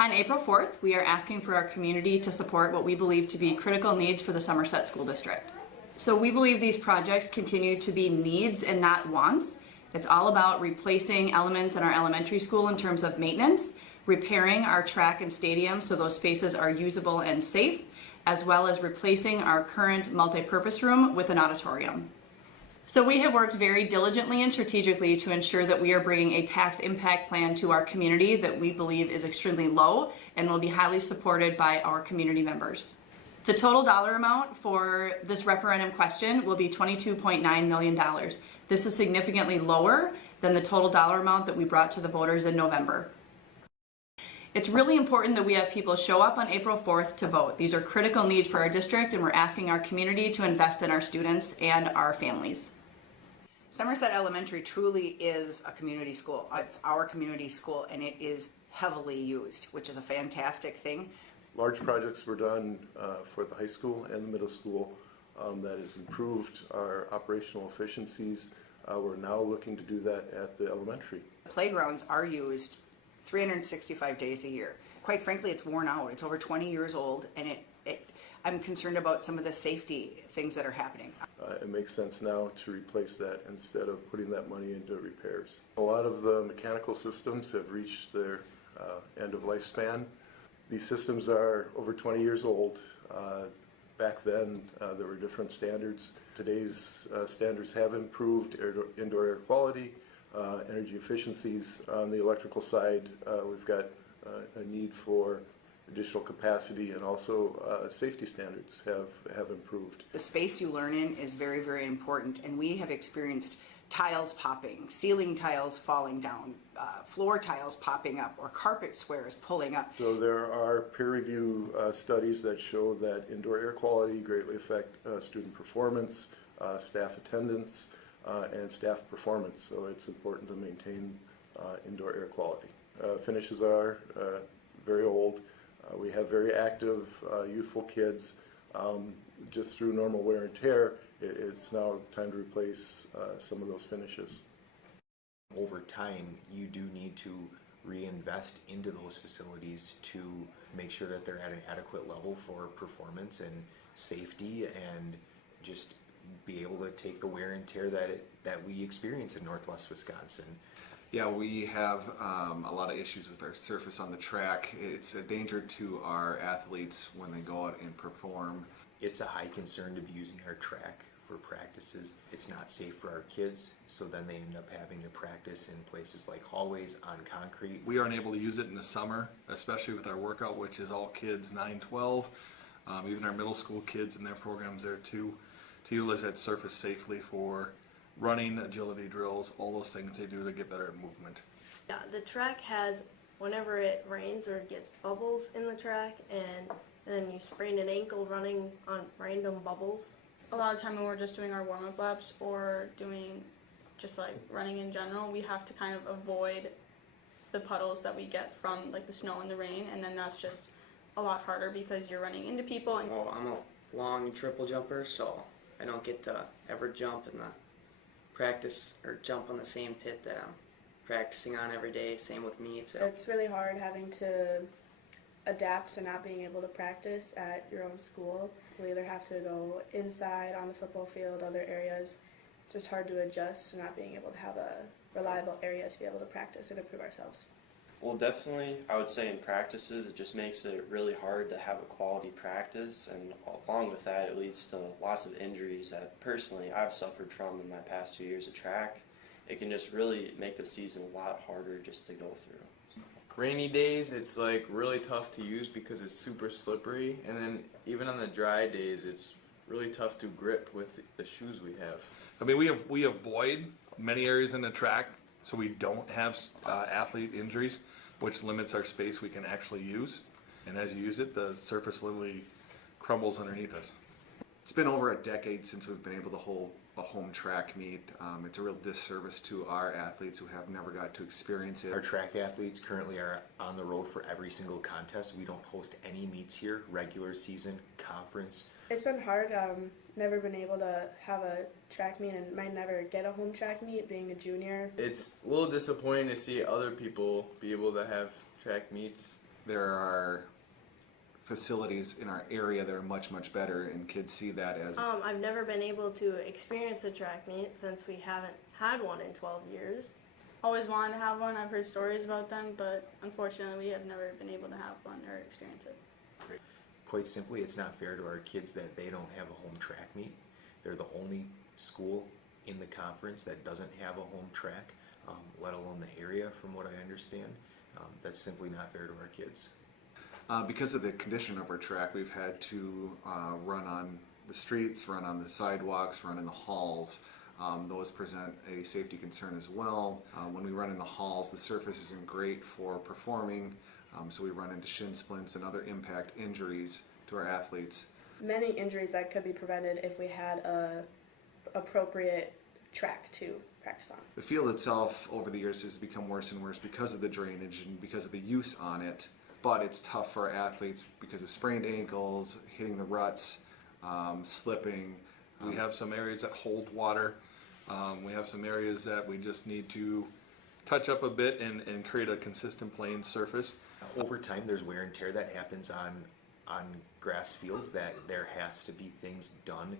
On April 4th, we are asking for our community to support what we believe to be critical needs for the Somerset School District. So we believe these projects continue to be needs and not wants. It's all about replacing elements in our elementary school in terms of maintenance, repairing our track and stadium so those spaces are usable and safe, as well as replacing our current multi-purpose room with an auditorium. So we have worked very diligently and strategically to ensure that we are bringing a tax impact plan to our community that we believe is extremely low and will be highly supported by our community members. The total dollar amount for this referendum question will be $22.9 million. This is significantly lower than the total dollar amount that we brought to the voters in November. It's really important that we have people show up on April 4th to vote. These are critical needs for our district, and we're asking our community to invest in our students and our families. Somerset Elementary truly is a community school. It's our community school, and it is heavily used, which is a fantastic thing. Large projects were done for the high school and the middle school that has improved our operational efficiencies. We're now looking to do that at the elementary. Playgrounds are used 365 days a year. Quite frankly, it's worn out. It's over 20 years old, and I'm concerned about some of the safety things that are happening. It makes sense now to replace that instead of putting that money into repairs. A lot of the mechanical systems have reached their end of lifespan. These systems are over 20 years old. Back then, there were different standards. Today's standards have improved indoor air quality, energy efficiencies. On the electrical side, we've got a need for additional capacity, and also safety standards have improved. The space you learn in is very, very important, and we have experienced tiles popping, ceiling tiles falling down, floor tiles popping up, or carpet squares pulling up. So there are peer review studies that show that indoor air quality greatly affect student performance, staff attendance, and staff performance. So it's important to maintain indoor air quality. Finishes are very old. We have very active, youthful kids. Just through normal wear and tear, it's now time to replace some of those finishes. Over time, you do need to reinvest into those facilities to make sure that they're at an adequate level for performance and safety, and just be able to take the wear and tear that we experience in Northwest Wisconsin. Yeah, we have a lot of issues with our surface on the track. It's a danger to our athletes when they go out and perform. It's a high concern to be using our track for practices. It's not safe for our kids, so then they end up having to practice in places like hallways on concrete. We aren't able to use it in the summer, especially with our workout, which is all kids 9-12, even our middle school kids and their programs there too, to utilize that surface safely for running, agility drills, all those things they do to get better at movement. Yeah, the track has, whenever it rains or gets bubbles in the track, and then you sprain an ankle running on random bubbles. A lot of time when we're just doing our warm-up laps or doing just like running in general, we have to kind of avoid the puddles that we get from like the snow and the rain, and then that's just a lot harder because you're running into people. Well, I'm a long triple jumper, so I don't get to ever jump in the practice or jump on the same pit that I'm practicing on every day. Same with meets. So it's really hard having to adapt to not being able to practice at your own school. We either have to go inside on the football field, other areas. It's just hard to adjust to not being able to have a reliable area to be able to practice and improve ourselves. Well, definitely, I would say in practices, it just makes it really hard to have a quality practice, and along with that, it leads to lots of injuries that personally I've suffered from in my past 2 years of track. It can just really make the season a lot harder just to go through. Rainy days, it's like really tough to use because it's super slippery, and then even on the dry days, it's really tough to grip with the shoes we have. I mean, we avoid many areas in the track so we don't have athlete injuries, which limits our space we can actually use. And as you use it, the surface literally crumbles underneath us. It's been over a decade since we've been able to hold a home track meet. It's a real disservice to our athletes who have never got to experience it. Our track athletes currently are on the road for every single contest. We don't host any meets here, regular season, conference. It's been hard. Never been able to have a track meet, and might never get a home track meet being a junior. It's a little disappointing to see other people be able to have track meets there are facilities in our area that are much, much better, and kids see that as I've never been able to experience a track meet since we haven't had one in 12 years. Always wanted to have one. I've heard stories about them, but unfortunately we have never been able to have one or experience it. Quite simply, it's not fair to our kids that they don't have a home track meet. They're the only school in the conference that doesn't have a home track, let alone the area, from what I understand. That's simply not fair to our kids. because of the condition of our track, we've had to run on the streets, run on the sidewalks, run in the halls. Those present a safety concern as well. When we run in the halls, the surface isn't great for performing, so we run into shin splints and other impact injuries to our athletes. Many injuries that could be prevented if we had a appropriate track to practice on. The field itself over the years has become worse and worse because of the drainage and because of the use on it, but it's tough for our athletes because of sprained ankles, hitting the ruts, slipping. We have some areas that hold water. We have some areas that we just need to touch up a bit and create a consistent playing surface. Over time, there's wear and tear that happens on grass fields, that there has to be things done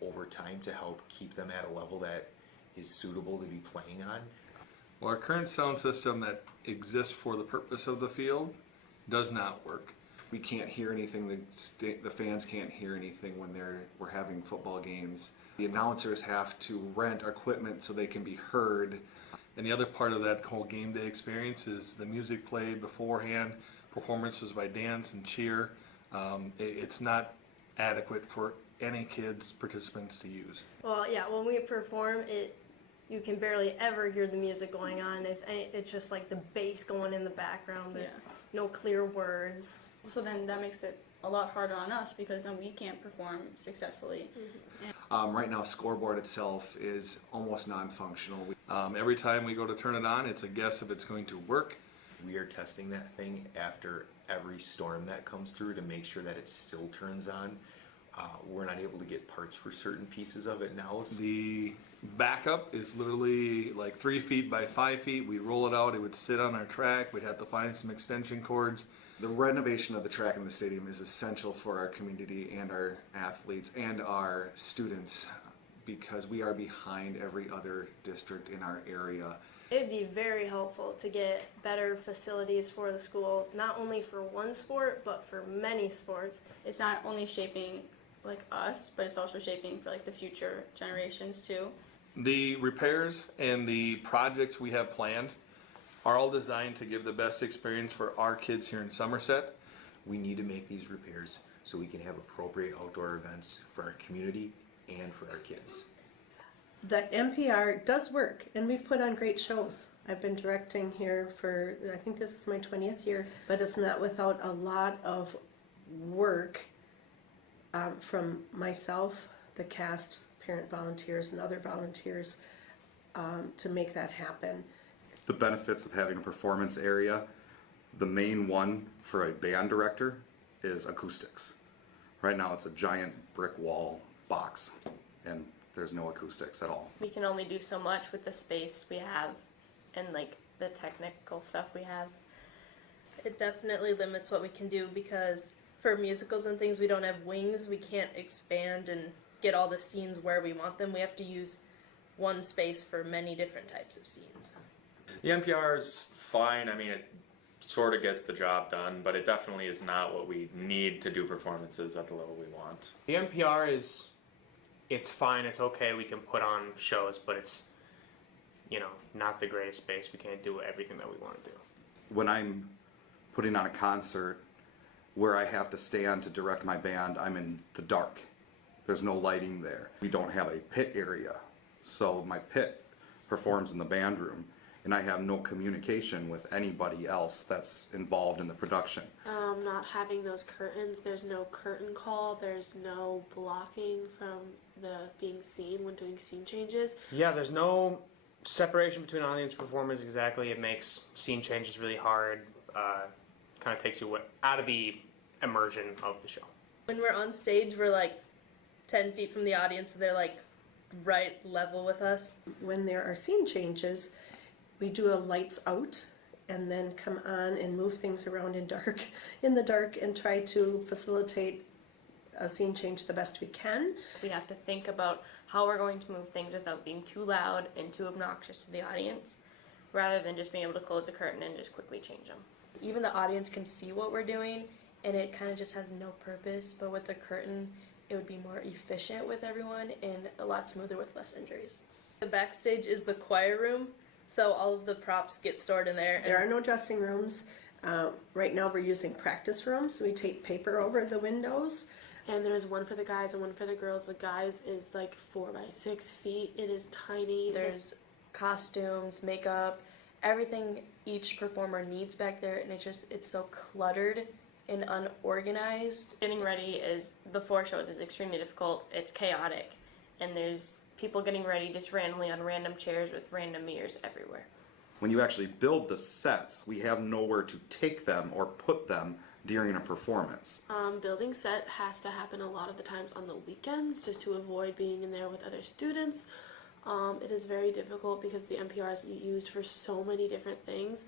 over time to help keep them at a level that is suitable to be playing on. Well, our current sound system that exists for the purpose of the field does not work. We can't hear anything, the fans can't hear anything when we're having football games. The announcers have to rent equipment so they can be heard. And the other part of that whole game day experience is the music played beforehand, performances by dance and cheer. It's not adequate for any kids, participants to use. Well, yeah, when we perform, you can barely ever hear the music going on. It's just like the bass going in the background. There's no clear words. So then that makes it a lot harder on us because then we can't perform successfully. Mm-hmm. Right now, scoreboard itself is almost non-functional. Every time we go to turn it on, it's a guess if it's going to work. We are testing that thing after every storm that comes through to make sure that it still turns on. We're not able to get parts for certain pieces of it now. The backup is literally like 3 feet by 5 feet. We roll it out, it would sit on our track. We'd have to find some extension cords. The renovation of the track in the stadium is essential for our community and our athletes and our students because we are behind every other district in our area. It would be very helpful to get better facilities for the school, not only for one sport, but for many sports. It's not only shaping like us, but it's also shaping for like the future generations too. The repairs and the projects we have planned are all designed to give the best experience for our kids here in Somerset. We need to make these repairs so we can have appropriate outdoor events for our community and for our kids. The NPR does work, and we've put on great shows. I've been directing here for, I think this is my 20th year, but it's not without a lot of work from myself, the cast, parent volunteers, and other volunteers to make that happen. The benefits of having a performance area, the main one for a band director is acoustics. Right now it's a giant brick wall box, and there's no acoustics at all. We can only do so much with the space we have and like the technical stuff we have. It definitely limits what we can do because for musicals and things we don't have wings. We can't expand and get all the scenes where we want them. We have to use one space for many different types of scenes. The NPR is fine. I mean, it sort of gets the job done, but it definitely is not what we need to do performances at the level we want. The NPR it's fine, it's okay, we can put on shows, but it's, not the greatest space. We can't do everything that we want to do. When I'm putting on a concert where I have to stand to direct my band, I'm in the dark. There's no lighting there. We don't have a pit area, so my pit performs in the band room, and I have no communication with anybody else that's involved in the production. Not having those curtains, there's no curtain call, there's no blocking from the being seen when doing scene changes. Yeah, there's no separation between audience and performers exactly. It makes scene changes really hard, kind of takes you out of the immersion of the show. When we're on stage, we're like 10 feet from the audience, and they're like right level with us. When there are scene changes, we do a lights out and then come on and move things around in the dark and try to facilitate a scene change the best we can. We have to think about how we're going to move things without being too loud and too obnoxious to the audience, rather than just being able to close the curtain and just quickly change them. Even the audience can see what we're doing, and it kind of just has no purpose, but with the curtain, it would be more efficient with everyone and a lot smoother with less injuries. The backstage is the choir room, so all of the props get stored in there. There are no dressing rooms. Right now we're using practice rooms. We tape paper over the windows. And there's one for the guys and one for the girls. The guys is like 4 by 6 feet. It is tiny. There's costumes, makeup, everything each performer needs back there, and it's so cluttered and unorganized. Getting ready before shows is extremely difficult. It's chaotic, and there's people getting ready just randomly on random chairs with random mirrors everywhere. When you actually build the sets, we have nowhere to take them or put them during a performance. Building set has to happen a lot of the times on the weekends just to avoid being in there with other students. It is very difficult because the NPR is used for so many different things.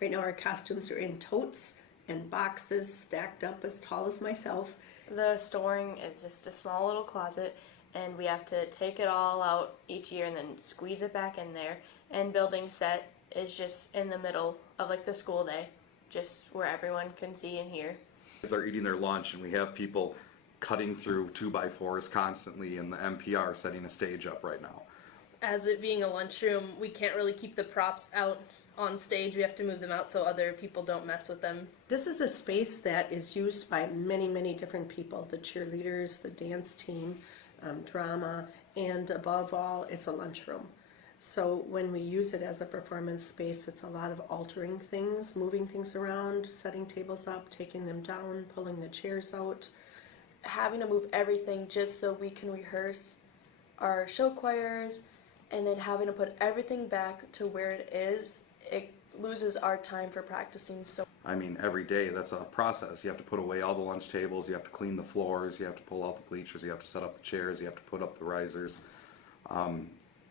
Right now our costumes are in totes and boxes stacked up as tall as myself. The storing is just a small little closet, and we have to take it all out each year and then squeeze it back in there. And building set is just in the middle of like the school day, just where everyone can see and hear. Kids are eating their lunch, and we have people cutting through 2x4s constantly in the NPR setting a stage up right now. As it being a lunchroom, we can't really keep the props out on stage. We have to move them out so other people don't mess with them. This is a space that is used by many, many different people. The cheerleaders, the dance team, drama, and above all, it's a lunchroom. So when we use it as a performance space, it's a lot of altering things, moving things around, setting tables up, taking them down, pulling the chairs out. Having to move everything just so we can rehearse our show choirs, and then having to put everything back to where it is, it loses our time for practicing. So I mean, every day that's a process. You have to put away all the lunch tables, you have to clean the floors, you have to pull out the bleachers, you have to set up the chairs, you have to put up the risers.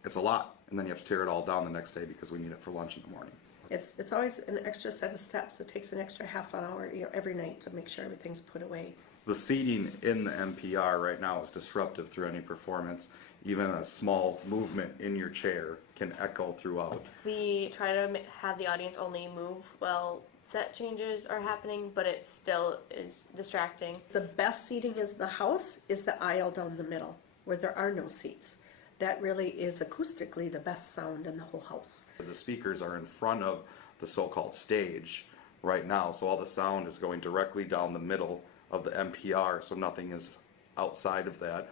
It's a lot, and then you have to tear it all down the next day because we need it for lunch in the morning. It's always an extra set of steps. It takes an extra half an hour, every night to make sure everything's put away. The seating in the NPR right now is disruptive through any performance. Even a small movement in your chair can echo throughout. We try to have the audience only move while set changes are happening, but it still is distracting. The best seating in the house is the aisle down the middle, where there are no seats. That really is acoustically the best sound in the whole house. The speakers are in front of the so-called stage right now, so all the sound is going directly down the middle of the NPR, so nothing is outside of that.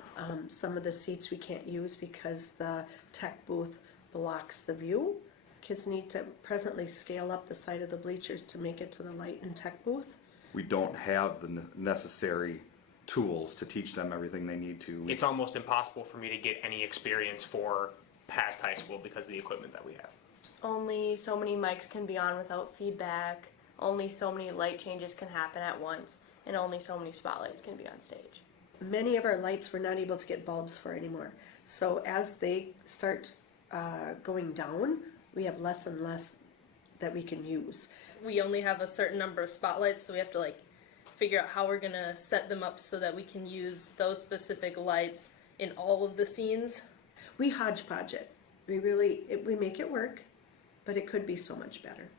Some of the seats we can't use because the tech booth blocks the view. Kids need to presently scale up the side of the bleachers to make it to the light and tech booth. We don't have the necessary tools to teach them everything they need to. It's almost impossible for me to get any experience for past high school because of the equipment that we have. Only so many mics can be on without feedback, only so many light changes can happen at once, and only so many spotlights can be on stage. Many of our lights we're not able to get bulbs for anymore. So as they start going down, we have less and less that we can use. we only have a certain number of spotlights, so we have to figure out how we're gonna set them up so that we can use those specific lights in all of the scenes. We hodgepodge it. We make it work, but it could be so much better.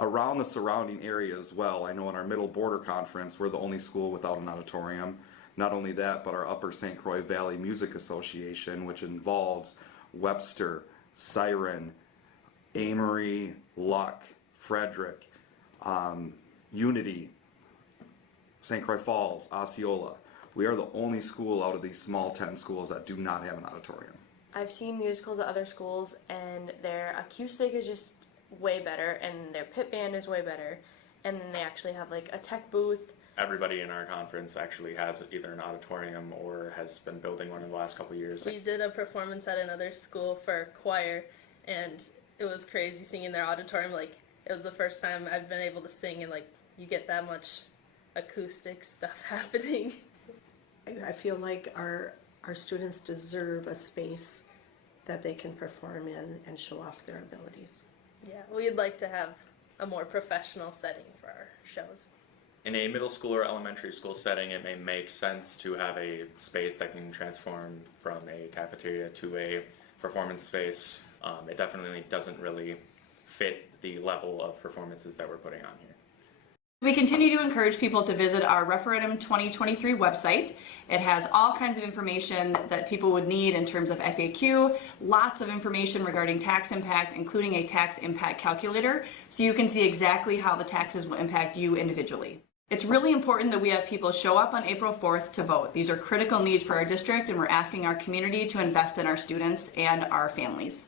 Around the surrounding area as well, I know in our Middle Border Conference, we're the only school without an auditorium. Not only that, but our Upper St. Croix Valley Music Association, which involves Webster, Siren, Amory, Luck, Frederick, Unity, St. Croix Falls, Osceola. We are the only school out of these small 10 schools that do not have an auditorium. I've seen musicals at other schools, and their acoustic is just way better, and their pit band is way better, and then they actually have a tech booth. Everybody in our conference actually has either an auditorium or has been building one in the last couple of years. We did a performance at another school for choir, and it was crazy seeing in their auditorium. It was the first time I've been able to sing, and you get that much acoustic stuff happening. I feel like our students deserve a space that they can perform in and show off their abilities. Yeah, we'd like to have a more professional setting for our shows. In a middle school or elementary school setting, it may make sense to have a space that can transform from a cafeteria to a performance space. It definitely doesn't really fit the level of performances that we're putting on here. We continue to encourage people to visit our Referendum 2023 website. It has all kinds of information that people would need in terms of FAQ, lots of information regarding tax impact, including a tax impact calculator, so you can see exactly how the taxes will impact you individually. It's really important that we have people show up on April 4th to vote. These are critical needs for our district, and we're asking our community to invest in our students and our families.